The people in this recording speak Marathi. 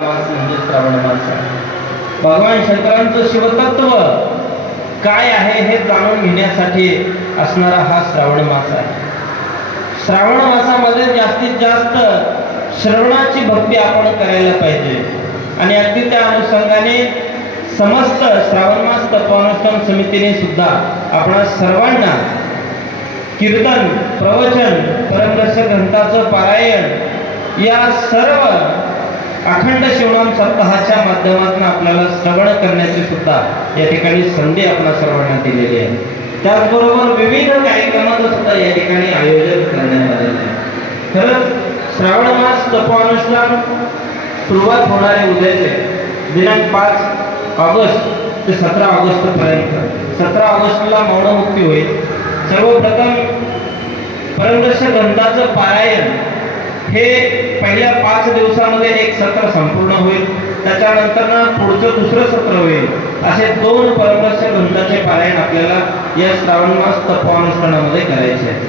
म्हणजे श्रावण मास. भगवान शंकरांचं शिवतत्व काय आहे हे जाणून घेण्यासाठी असणारा हा श्रावण मास आहे. श्रावण मासामध्ये जास्तीत जास्त श्रवणाची भक्ती आपण करायला पाहिजे. आणि अगदी त्या अनुषंगाने समस्त श्रावण मास तत्वानुष्ठान समितीने सुद्धा आपणा सर्वांना कीर्तन प्रवचन परमदर्शक ग्रंथाचं पारायण या सर्व अखंड शिवनाम सप्ताहाच्या माध्यमातून आपल्याला श्रवण करण्याची सुद्धा या ठिकाणी संधी आपल्या सर्वांना दिलेली आहे. त्याचबरोबर विविध कार्यक्रमाचं सुद्धा या ठिकाणी आयोजन करण्यात आलेलं आहे. खरंच श्रावण मास तपोअनुष्ठान सुरुवात होणारे उद्याचे दिनांक पाच ऑगस्ट ते सतरा ऑगस्ट पर्यंत सतरा ऑगस्टला मौनमुक्ती होईल. सर्वप्रथम परमदर्श ग्रंथाचं पारायण हे पहिल्या पाच दिवसामध्ये एक सत्र संपूर्ण होईल. त्याच्यानंतर ना पुढचं दुसरं सत्र होईल. असे दोन परमस्य ग्रंथाचे पारायण आपल्याला या श्रावण मास तपानुष्ठानामध्ये करायचे आहे.